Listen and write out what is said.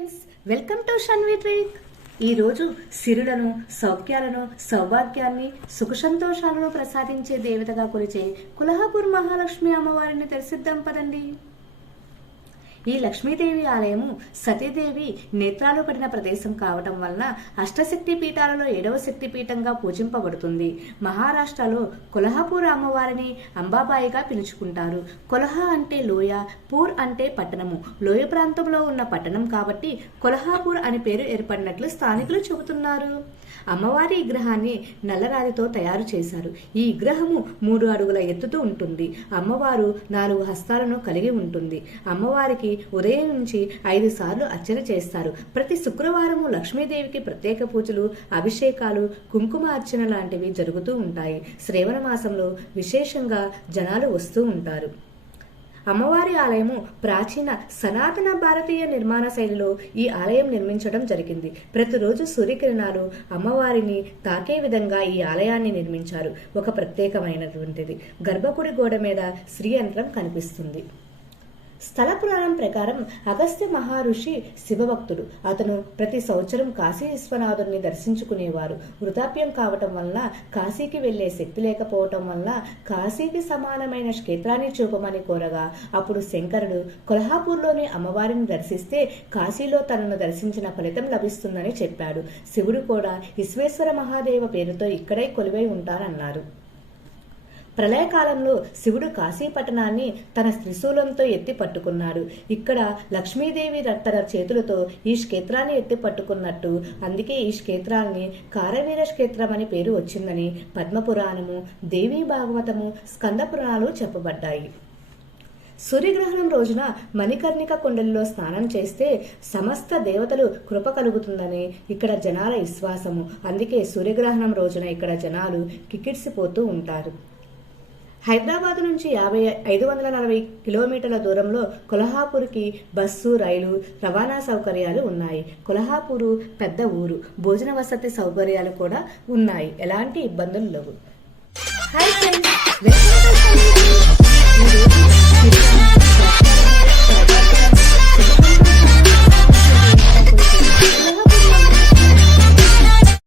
Friends, welcome to Shanvi trick. ఈరోజు సిరులను, సౌఖ్యాలను, సౌభాగ్యాన్ని, సుఖ సంతోషాలను ప్రసాదించే దేవతగా కొలిచే కొల్హాపూర్ మహాలక్ష్మి అమ్మవారిని దర్శిద్దాం పదండి. ఈ లక్ష్మీదేవి ఆలయము సతీదేవి నేత్రాలు పడిన ప్రదేశం కావటం వలన అష్టశక్తి పీఠాలలో 7వ శక్తి పీఠంగా పూజింపబడుతుంది. మహారాష్ట్రలో కొల్హాపూర్ అమ్మవారిని అంబాబాయిగా పిలుచుకుంటారు. కొల్హ అంటే లోయ, పూర్ అంటే పట్టణము. లోయ ప్రాంతంలో ఉన్న పట్టణం కాబట్టి కొల్హాపూర్ అని పేరు ఏర్పడినట్లు స్థానికులు చెబుతున్నారు. అమ్మవారి విగ్రహాన్ని నల్లరాతితో తయారు చేశారు. ఈ విగ్రహము 3 అడుగుల ఎత్తుతూ ఉంటుంది. అమ్మవారు 4 హస్తాలను కలిగి ఉంటుంది. అమ్మవారికి ఉదయం నుంచి 5 సార్లు అర్చన చేస్తారు. ప్రతి శుక్రవారము లక్ష్మీదేవికి ప్రత్యేక పూజలు, అభిషేకాలు, కుంకుమ అర్చన లాంటివి జరుగుతూ ఉంటాయి. శ్రావణ మాసంలో విశేషంగా జనాలు వస్తూ ఉంటారు. అమ్మవారి ఆలయము ప్రాచీన సనాతన భారతీయ నిర్మాణ శైలిలో ఈ ఆలయం నిర్మించడం జరిగింది. ప్రతిరోజు సూర్యకిరణాలు అమ్మవారిని తాకే విధంగా ఈ ఆలయాన్ని నిర్మించారు. ఒక ప్రత్యేకమైనటువంటిది గర్భగుడి గోడ మీద శ్రీ యంత్రం కనిపిస్తుంది. స్థల పురాణం ప్రకారం అగస్త్య మహర్షి శివభక్తుడు. అతను ప్రతి సంవత్సరం కాశీ విశ్వనాథుడిని దర్శించుకునేవారు. వృద్ధాప్యం కావటం వల్ల కాశీకి వెళ్లే శక్తి లేకపోవటం వల్ల కాశీకి సమానమైన క్షేత్రాన్ని చూపమని కోరగా అప్పుడు శంకరుడు కొల్హాపూర్లోని అమ్మవారిని దర్శిస్తే కాశీలో తనను దర్శించిన ఫలితం లభిస్తుందని చెప్పాడు. శివుడు కూడా విశ్వేశ్వర మహాదేవ పేరుతో ఇక్కడే కొలువై ఉంటారన్నారు. ప్రళయకాలంలో శివుడు కాశీ పట్టణాన్ని తన త్రిశూలంతో ఎత్తి పట్టుకున్నాడు. ఇక్కడ లక్ష్మీదేవి తన చేతులతో ఈ క్షేత్రాన్ని ఎత్తి పట్టుకున్నట్టు, అందుకే ఈ క్షేత్రాన్ని కారవీర క్షేత్రం అని పేరు వచ్చిందని పద్మపురాణము, దేవీ భాగవతము, స్కంద పురాణాలు చెప్పబడ్డాయి. సూర్యగ్రహణం రోజున మణికర్ణిక కుండలిలో స్నానం చేస్తే సమస్త దేవతలు కృప కలుగుతుందని ఇక్కడ జనాల విశ్వాసము. అందుకే సూర్యగ్రహణం రోజున ఇక్కడ జనాలు కిక్కిడిసిపోతూ ఉంటారు. హైదరాబాద్ నుంచి 540 కిలోమీటర్ల దూరంలో కొల్హాపూర్కి బస్సు, రైలు రవాణా సౌకర్యాలు ఉన్నాయి. కొల్హాపూరు పెద్ద ఊరు. భోజన వసతి సౌకర్యాలు కూడా ఉన్నాయి. ఎలాంటి ఇబ్బందులు లేవు.